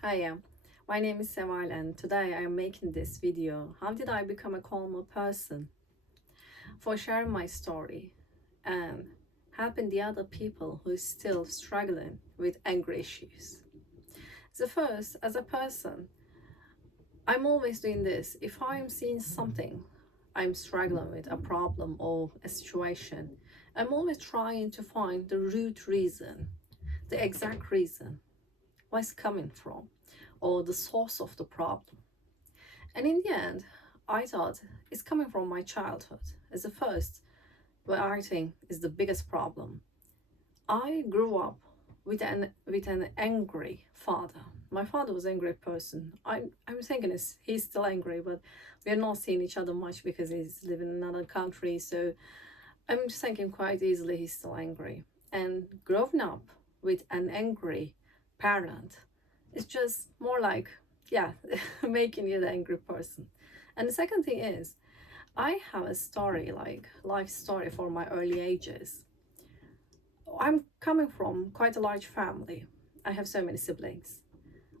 Hi, my name is Seval and today I am making this video. How did I become a calmer person? For sharing my story and helping the other people who is still struggling with anger issues. So first, as a person, I'm always doing this. If I'm seeing something I'm struggling with, a problem or a situation, I'm always trying to find the root reason, the exact reason, where it's coming from, or the source of the problem. And in the end, I thought it's coming from my childhood as the first, where I think is the biggest problem. I grew up with an angry father. My father was an angry person. I'm thinking he's still angry, but we are not seeing each other much because he's living in another country. So I'm just thinking quite easily he's still angry. And growing up with an angry parent, it's just more like, yeah, making you the angry person. And the second thing is, I have a story, like life story for my early ages. I'm coming from quite a large family. I have so many siblings.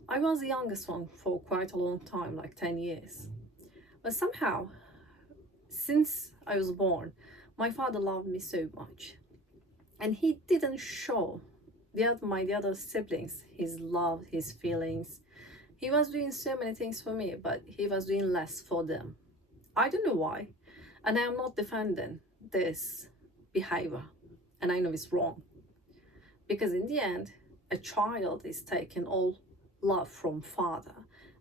I was the youngest one for quite a long time, like 10 years. But somehow, since I was born, my father loved me so much. And he didn't show the other siblings his love, his feelings. He was doing so many things for me, but he was doing less for them. I don't know why. And I am not defending this behavior. And I know it's wrong. Because in the end, a child is taking all love from father,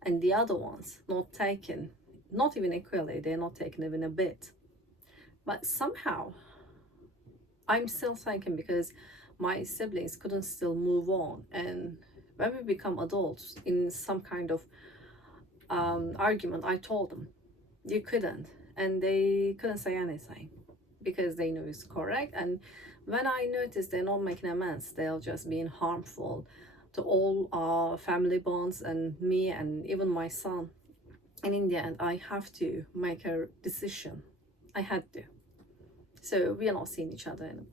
and the other ones not taken, not even equally, they're not taken even a bit. But somehow, I'm still thinking because my siblings couldn't still move on. And when we become adults in some kind of argument, I told them, you couldn't. And they couldn't say anything because they knew it's correct. And when I noticed they're not making amends, they're just being harmful to all our family bonds and me and even my son. And in the end, I have to make a decision. I had to. So we are not seeing each other anymore.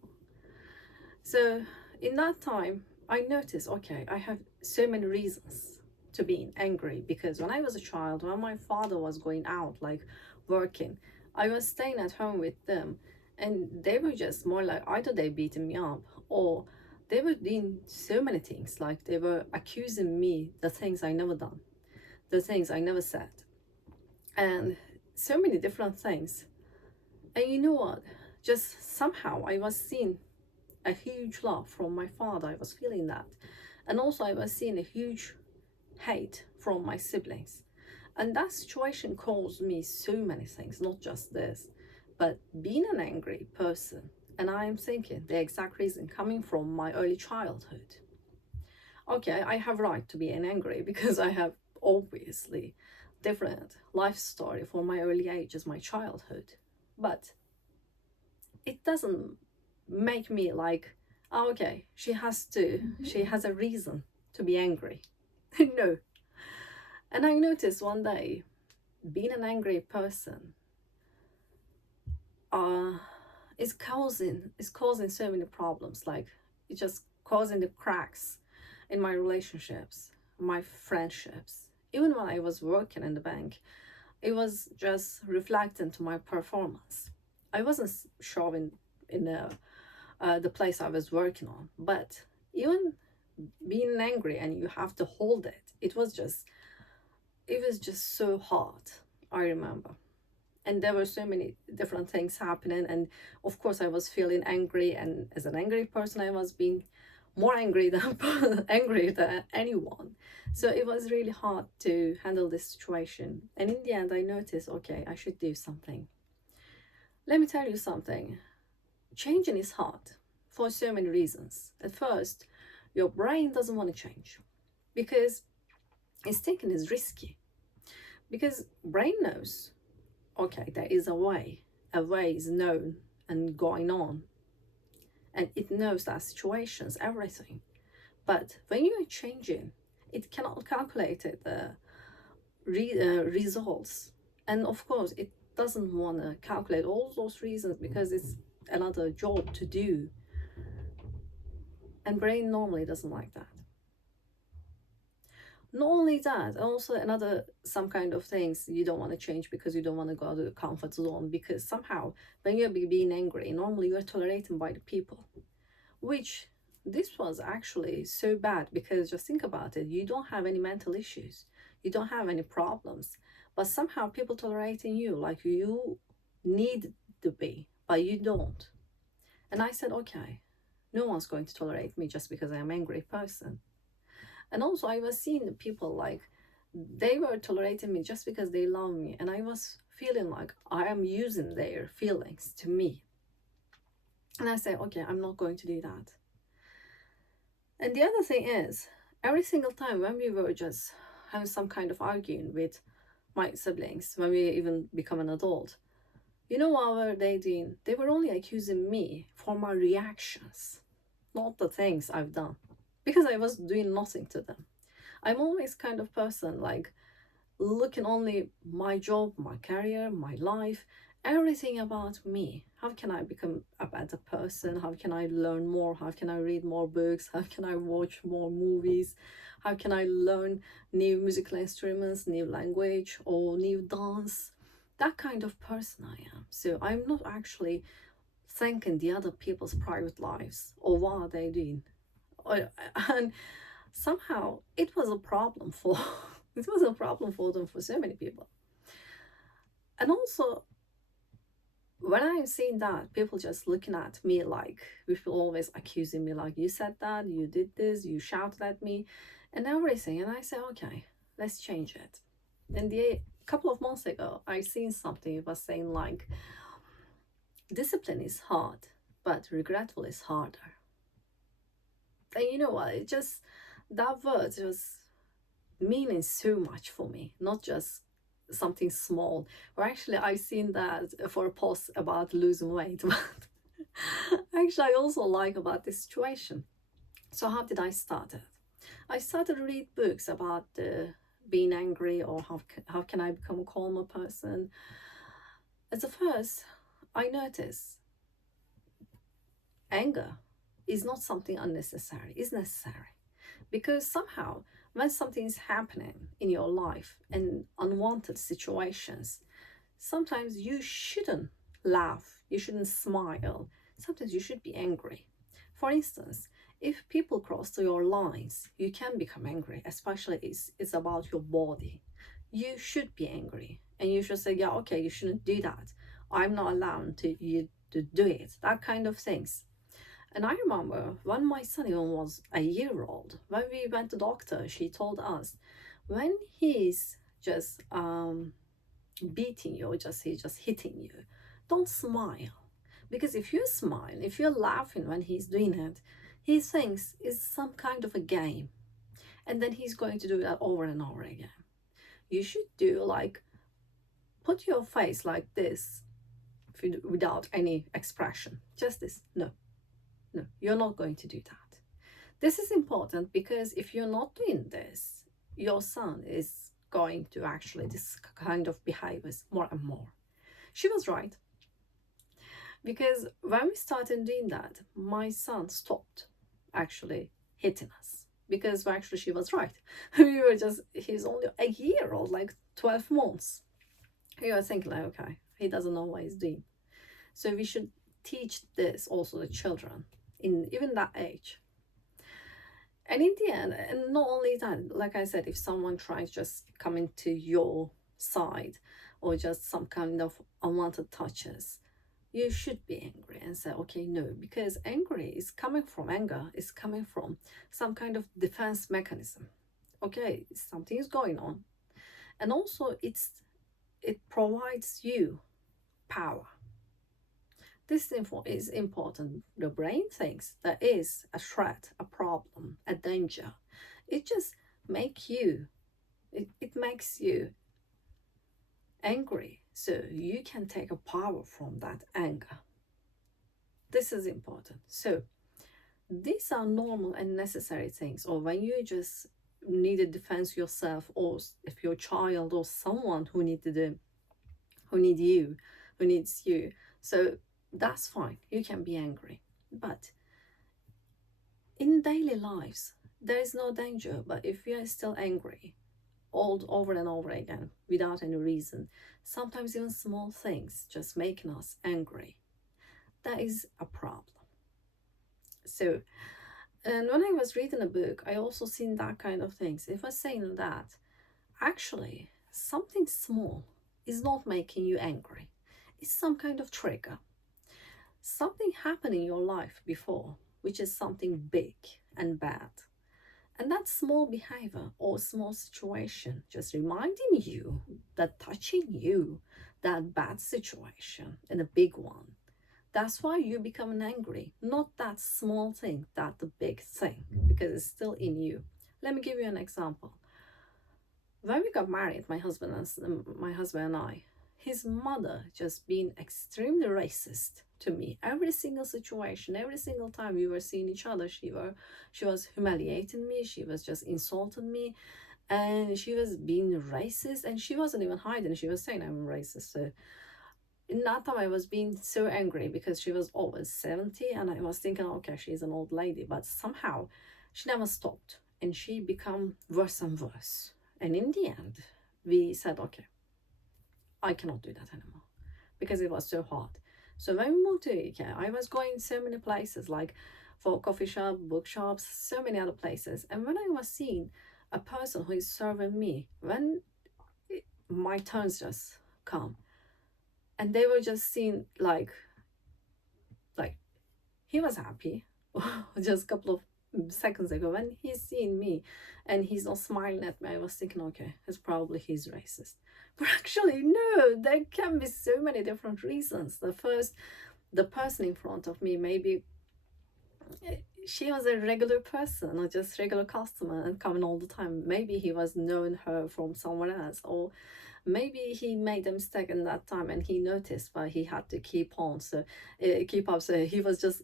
So in that time, I noticed, okay, I have so many reasons to be angry because when I was a child, when my father was going out, like working, I was staying at home with them, and they were just more like either they beating me up or they were doing so many things, like they were accusing me the things I never done, the things I never said, and so many different things. And you know what? Just somehow I was seeing a huge love from my father. I was feeling that. And also, I was seeing a huge hate from my siblings. And that situation caused me so many things, not just this, but being an angry person. And I am thinking the exact reason coming from my early childhood. Okay, I have right to be an angry because I have obviously different life story for my early age as my childhood. But it doesn't make me like, oh, okay, she has a reason to be angry. No. And I noticed one day, being an angry person uh is causing so many problems. Like it's just causing the cracks in my relationships, my friendships. Even when I was working in the bank, it was just reflecting to my performance. I wasn't showing in the place I was working on. But even being angry and you have to hold it, it was just so hard. I remember. And there were so many different things happening. And of course, I was feeling angry. And as an angry person, I was being more angry than angry than anyone. So it was really hard to handle this situation. And in the end, I noticed, okay, I should do something. Let me tell you something. Changing is hard for so many reasons. At first, your brain doesn't want to change because it's thinking is risky. Because brain knows, okay, there is a way is known and going on, and it knows that situations, everything. But when you are changing, it cannot calculate the results, and of course, it doesn't want to calculate all those reasons because it's another job to do. And brain normally doesn't like that. Not only that, also another some kind of things you don't want to change because you don't want to go out of the comfort zone, because somehow when you're being angry, normally you're tolerated by the people, which this was actually so bad, because just think about it, you don't have any mental issues, you don't have any problems, but somehow people tolerating you like you need to be, but you don't. And I said, okay, no one's going to tolerate me just because I'm an angry person. And also I was seeing the people like they were tolerating me just because they love me, and I was feeling like I am using their feelings to me. And I said, okay, I'm not going to do that. And the other thing is, every single time when we were just having some kind of arguing with my siblings, when we even become an adult, you know what were they doing? They were only accusing me for my reactions, not the things I've done, because I was doing nothing to them. I'm always kind of person like looking only my job, my career, my life, everything about me. How can I become a better person? How can I learn more? How can I read more books? How can I watch more movies? How can I learn new musical instruments, new language, or new dance? That kind of person I am. So I'm not actually thinking the other people's private lives or what are they doing. And somehow it was a problem for it was a problem for them, for so many people. And also when I'm seeing that people just looking at me like, people always accusing me like, you said that, you did this, you shouted at me and everything, and I say, okay, let's change it. And a couple of months ago I seen something, it was saying like, discipline is hard but regretful is harder. And you know what, it just, that word just meaning so much for me, not just something small. Or actually I've seen that for a post about losing weight, but actually I also like about this situation. So how did I start it? I started to read books about being angry, or how can I become a calmer person. At the first I noticed anger is not something unnecessary, it's necessary. Because somehow when something is happening in your life and unwanted situations, sometimes you shouldn't laugh, you shouldn't smile, sometimes you should be angry. For instance, if people cross your lines, you can become angry, especially it's about your body. You should be angry and you should say, yeah, okay, you shouldn't do that, I'm not allowed to you to do it, that kind of things. And I remember when my son even was a year old, when we went to doctor, she told us, when he's just beating you, or just he's just hitting you, don't smile. Because if you smile, if you're laughing when he's doing it, he thinks it's some kind of a game. And then he's going to do that over and over again. You should do like, put your face like this without any expression. Just this. No, no, you're not going to do that. This is important because if you're not doing this, your son is going to actually this kind of behaviors more and more. She was right. Because when we started doing that, my son stopped actually hitting us. Because actually she was right. We were just, he's only a year old, like 12 months. We were thinking like, okay, he doesn't know what he's doing. So we should teach this also to children in even that age. And in the end, and not only that, like I said, if someone tries just coming to your side or just some kind of unwanted touches, you should be angry and say, okay, no, because angry is coming from anger, is coming from some kind of defense mechanism. Okay, something is going on. And also it provides you power. This info is important. The brain thinks there is a threat, a problem, a danger. It just makes you, it makes you angry. So you can take a power from that anger. This is important. So these are normal and necessary things. Or when you just need to defend yourself, or if your child or someone who needs you. So that's fine. You can be angry. But in daily lives, there is no danger. But if we are still angry all over and over again without any reason, sometimes even small things just making us angry, that is a problem. So, and when I was reading a book, I also seen that kind of things. It was saying that actually something small is not making you angry. It's some kind of trigger. Something happened in your life before, which is something big and bad. And that small behavior or small situation just reminding you that touching you, that bad situation and a big one, that's why you become angry. Not that small thing, that the big thing, because it's still in you. Let me give you an example. When we got married, my husband and I, his mother just being extremely racist to me. Every single situation, every single time we were seeing each other, she was humiliating me. She was just insulting me, and she was being racist. And she wasn't even hiding. She was saying I'm racist. So in that time, I was being so angry because she was over 70, and I was thinking, okay, she's an old lady, but somehow she never stopped, and she become worse and worse. And in the end, we said, okay, I cannot do that anymore because it was so hard. So when we moved to UK, I was going so many places, like for coffee shop, bookshops, so many other places. And when I was seeing a person who is serving me, when my turns just come, and they were just seeing like he was happy just a couple of seconds ago when he's seeing me and he's not smiling at me. I was thinking, okay, it's probably he's racist. But actually no, there can be so many different reasons. The person in front of me, maybe she was a regular person or just regular customer and coming all the time. Maybe he was knowing her from somewhere else, or maybe he made a mistake in that time and he noticed, but he had to keep on, so keep up. So he was just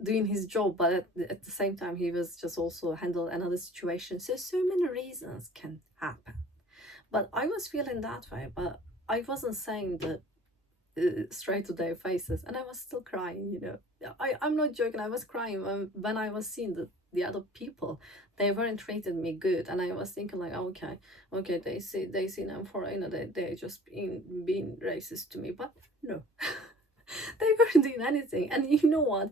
doing his job, but at the same time he was just also handle another situation. So many reasons can happen. But I was feeling that way, but I wasn't saying that straight to their faces, and I was still crying, you know. I'm not joking, I was crying when I was seeing the other people, they weren't treating me good, and I was thinking like, okay, they see I'm foreigner, they're just being racist to me. But no, they weren't doing anything. And you know what,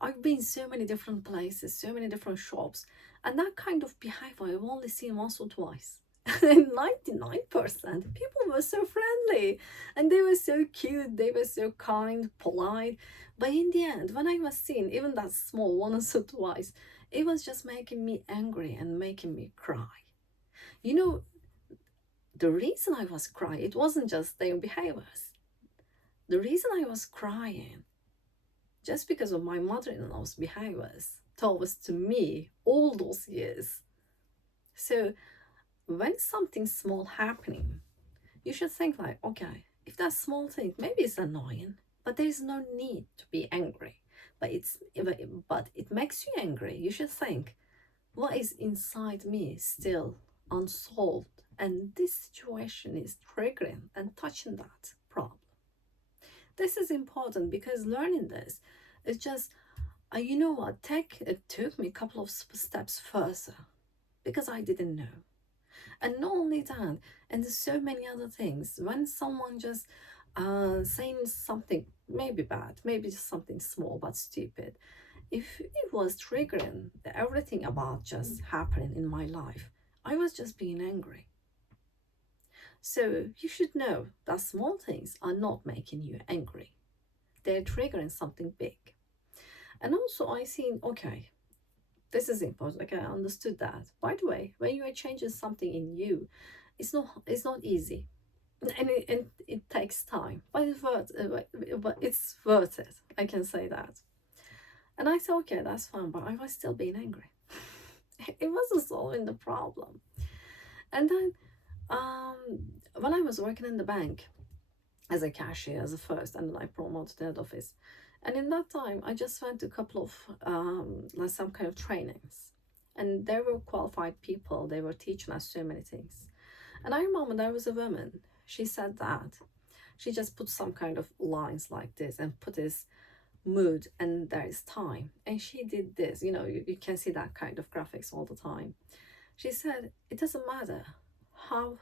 I've been so many different places, so many different shops, and that kind of behavior I've only seen once or twice. And 99% people were so friendly and they were so cute, they were so kind, polite. But in the end, when I was seeing even that small once or twice, it was just making me angry and making me cry. You know, the reason I was crying, it wasn't just their behaviors. The reason I was crying, just because of my mother-in-law's behaviors towards to me all those years. So when something small happening, you should think like, okay, if that small thing, maybe it's annoying, but there is no need to be angry. But it makes you angry. You should think, what is inside me still unsolved, and this situation is triggering and touching that problem. This is important because learning this is just, you know what, it took me a couple of steps further because I didn't know. And not only that, and there's so many other things. When someone just saying something maybe bad, maybe just something small but stupid, if it was triggering everything about just happening in my life, I was just being angry. So you should know that small things are not making you angry. They're triggering something big. And also I think, okay, this is important. Okay, I understood that. By the way, when you are changing something in you, it's not easy, and it takes time. But it's worth it. I can say that. And I thought, okay, that's fine. But I was still being angry. It wasn't solving the problem. And then, when I was working in the bank as a cashier as a first, and then I promoted to head office. And in that time, I just went to a couple of like some kind of trainings, and they were qualified people. They were teaching us so many things. And I remember there was a woman. She said that she just put some kind of lines like this and put this mood and there is time. And she did this, you can see that kind of graphics all the time. She said, it doesn't matter how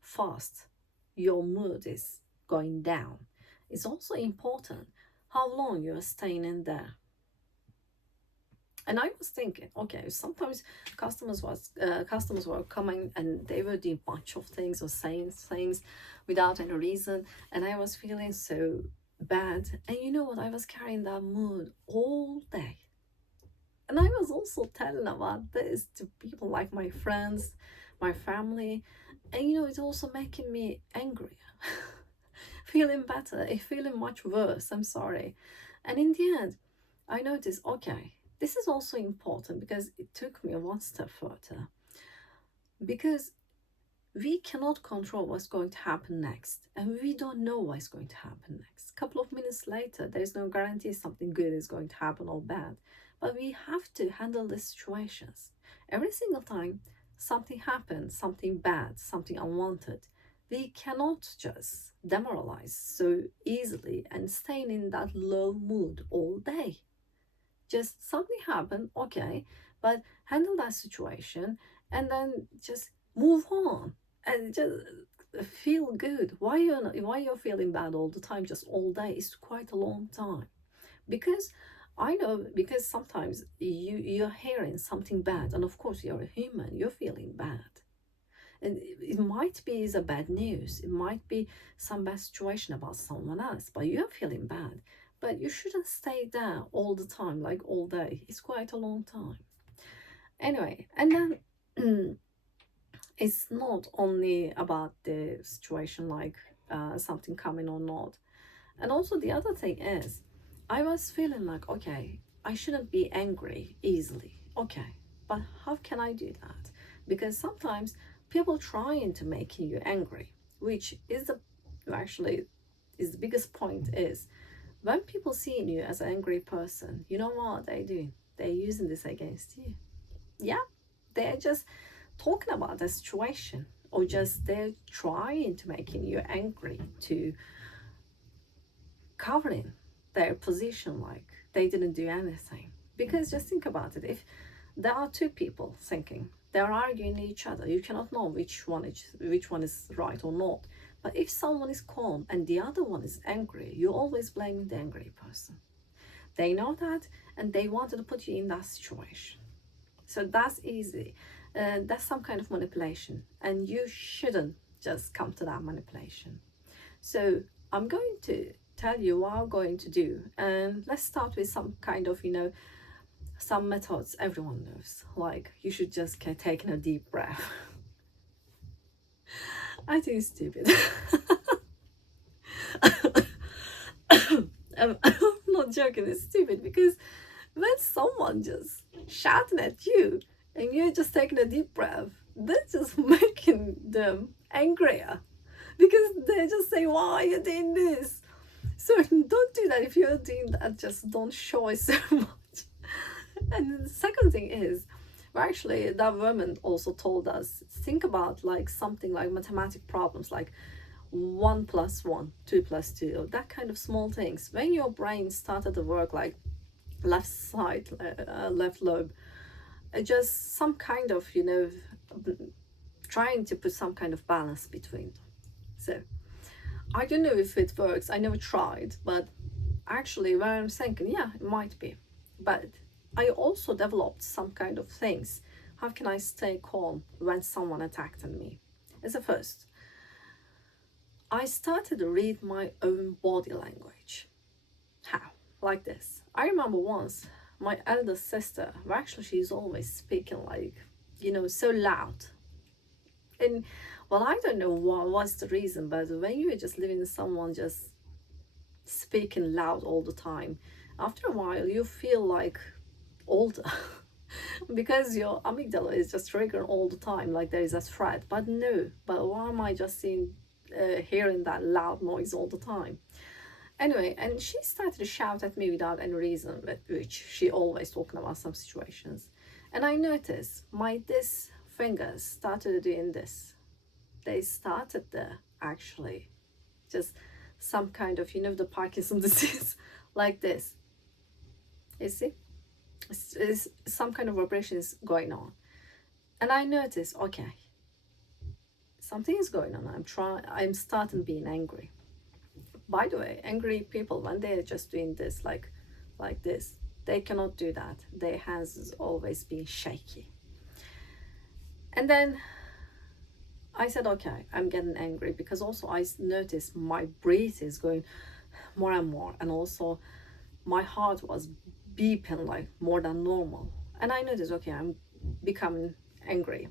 fast your mood is going down. It's also important how long you're staying in there. And I was thinking, okay, sometimes customers were coming and they were doing a bunch of things or saying things without any reason, and I was feeling so bad. And you know what? I was carrying that mood all day. And I was also telling about this to people like my friends, my family, and it's also making me angry, feeling better, feeling much worse. I'm sorry. And in the end, I noticed, okay, this is also important because it took me one step further. Because we cannot control what's going to happen next, and we don't know what's going to happen next. A couple of minutes later, there's no guarantee something good is going to happen or bad, but we have to handle the situations. Every single time something happens, something bad, something unwanted, we cannot just demoralize so easily and stay in that low mood all day. Just something happened, okay, but handle that situation and then just move on and just feel good. Why you're feeling bad all the time, just all day? It's quite a long time. Because I know, because sometimes you're hearing something bad, and of course you're a human, you're feeling bad. And it might be a bad news, it might be some bad situation about someone else, but you're feeling bad. But you shouldn't stay there all the time, like all day. It's quite a long time. Anyway, and then it's not only about the situation, like something coming or not. And also the other thing is, I was feeling like, okay, I shouldn't be angry easily. Okay, but how can I do that? Because sometimes people trying to make you angry, which is actually is the biggest point, is when people see you as an angry person, you know what they do? They're using this against you. Yeah, they're just talking about the situation, or just they're trying to make you angry to covering their position like they didn't do anything. Because just think about it, if there are two people thinking, they're arguing each other, you cannot know which one is right or not. But if someone is calm and the other one is angry, you're always blaming the angry person. They know that, and they wanted to put you in that situation. So that's easy. That's some kind of manipulation, and you shouldn't just come to that manipulation. So I'm going to tell you what I'm going to do, and let's start with some kind of, some methods everyone knows. Like, you should just get taking a deep breath. I think it's stupid. I'm not joking, it's stupid because when someone just shouting at you and you're just taking a deep breath, that's just making them angrier, because they just say, why are you doing this? So don't do that. If you're doing that, just don't show it so much. And the second thing is, well, actually that woman also told us, think about like something like mathematic problems, like 1 plus 1, 2 plus 2, or that kind of small things. When your brain started to work, like left side, left lobe, just some kind of, trying to put some kind of balance between them. So I don't know if it works, I never tried, but actually when I'm thinking, yeah, it might be. But I also developed some kind of things. How can I stay calm when someone attacked me? As a first, I started to read my own body language. How? Like this. I remember once my elder sister, well, actually she's always speaking like, so loud. And well, I don't know what's the reason, but when you're just living with someone just speaking loud all the time, after a while you feel like older. Because your amygdala is just triggering all the time, like there is a threat. But no, but why am I just hearing that loud noise all the time? Anyway, and she started to shout at me without any reason, which she always talking about some situations. And I noticed this fingers started doing this. They started actually just some kind of, the Parkinson disease, like this. You see, it's some kind of vibration is going on, and I notice, okay, something is going on. I'm starting being angry. By the way, angry people, when they're just doing this, like this, they cannot do that. Their hands is always being shaky. And then I said, okay, I'm getting angry, because also I noticed my breath is going more and more, and also my heart was beeping like more than normal. And I noticed, okay, I'm becoming angry.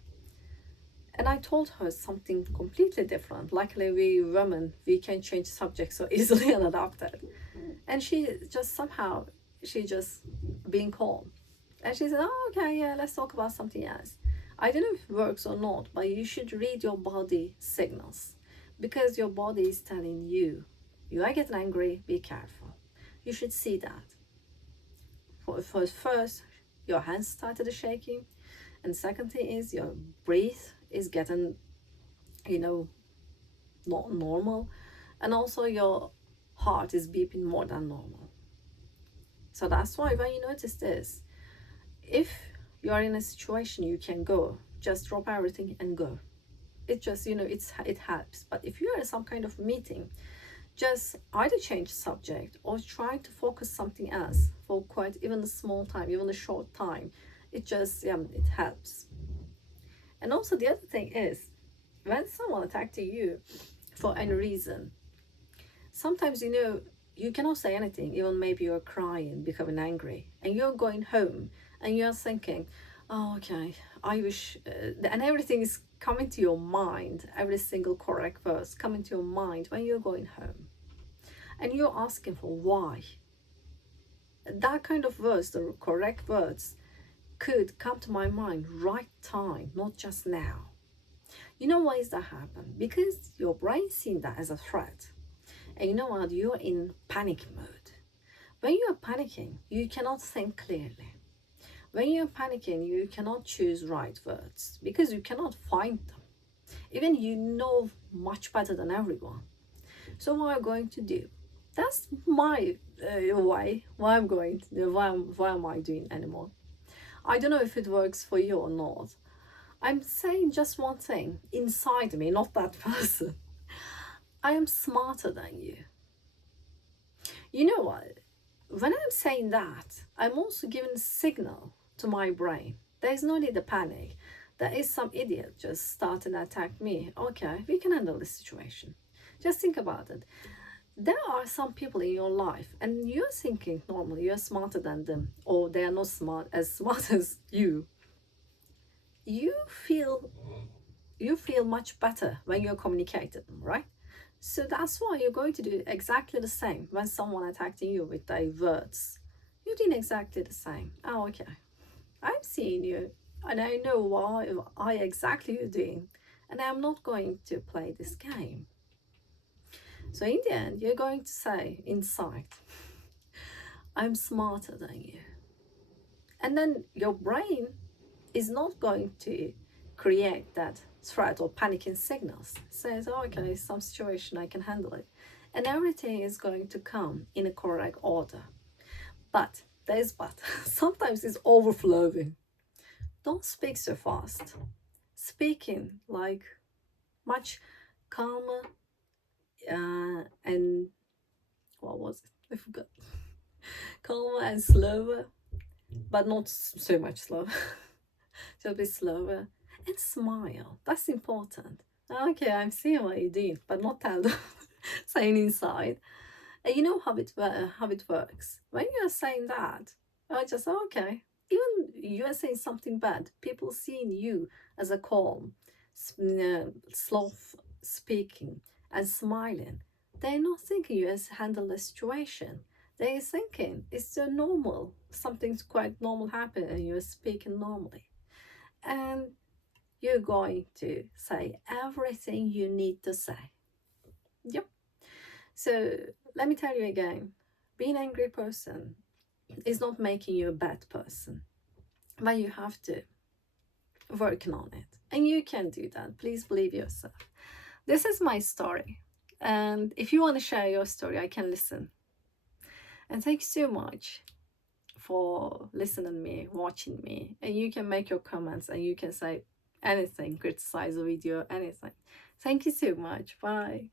And I told her something completely different. Luckily, we women, we can change subjects so easily and adapt it. And she just being calm. And she said, oh, okay, yeah, let's talk about something else. I don't know if it works or not, but you should read your body signals, because your body is telling you, you are getting angry, be careful. You should see that. First, your hands started shaking. And second thing is your breath is getting, not normal. And also your heart is beeping more than normal. So that's why when you notice this, if you are in a situation you can go, just drop everything and go. It just, it helps. But if you are in some kind of meeting, just either change subject or try to focus something else for quite even a small time, even a short time. It just, it helps. And also the other thing is, when someone attacked you for any reason, sometimes you cannot say anything, even maybe you're crying, becoming angry, and you're going home and you're thinking, oh, okay, I wish, and everything is coming to your mind, every single correct verse coming to your mind when you're going home, and you're asking for why. That kind of words, the correct words, could come to my mind right time, not just now. You know why is that happen? Because your brain sees that as a threat. And you know what? You're in panic mode. When you are panicking, you cannot think clearly. When you're panicking, you cannot choose right words because you cannot find them. Even you know much better than everyone. So what are you going to do? That's my way. Why I'm going to do, why am I doing anymore? I don't know if it works for you or not. I'm saying just one thing inside me, not that person. I am smarter than you. You know what? When I'm saying that, I'm also giving a signal to my brain. There's no need to panic. There is some idiot just starting to attack me. Okay, we can handle this situation. Just think about it. There are some people in your life, and you're thinking normally you're smarter than them, or they are not as smart as you. You feel much better when you're communicating, right? So that's why you're going to do exactly the same when someone attacking you with their words. You're doing exactly the same. Oh, okay. I'm seeing you, and I know why I exactly you're doing, and I'm not going to play this game. So in the end, you're going to say inside, I'm smarter than you. And then your brain is not going to create that threat or panicking signals. It says, oh, okay, some situation, I can handle it. And everything is going to come in a correct order. But, there's but, sometimes it's overflowing. Don't speak so fast. Speaking like much calmer and what was it? I forgot. Calmer and slower, but not so much slower. Just a bit slower. And smile. That's important. Okay, I'm seeing what you're doing, but not tell them. Saying inside. And you know how it works. When you're saying that, I just okay. Even you are saying something bad, people seeing you as a calm, slow speaking and smiling. They're not thinking you as handle the situation. They're thinking it's so normal. Something's quite normal happen and you're speaking normally. And you're going to say everything you need to say. Yep. So let me tell you again, being an angry person is not making you a bad person, but you have to work on it. And you can do that. Please believe yourself. This is my story. And if you want to share your story, I can listen. And thanks so much for listening me, watching me. And you can make your comments and you can say anything, criticize the video, anything. Thank you so much. Bye.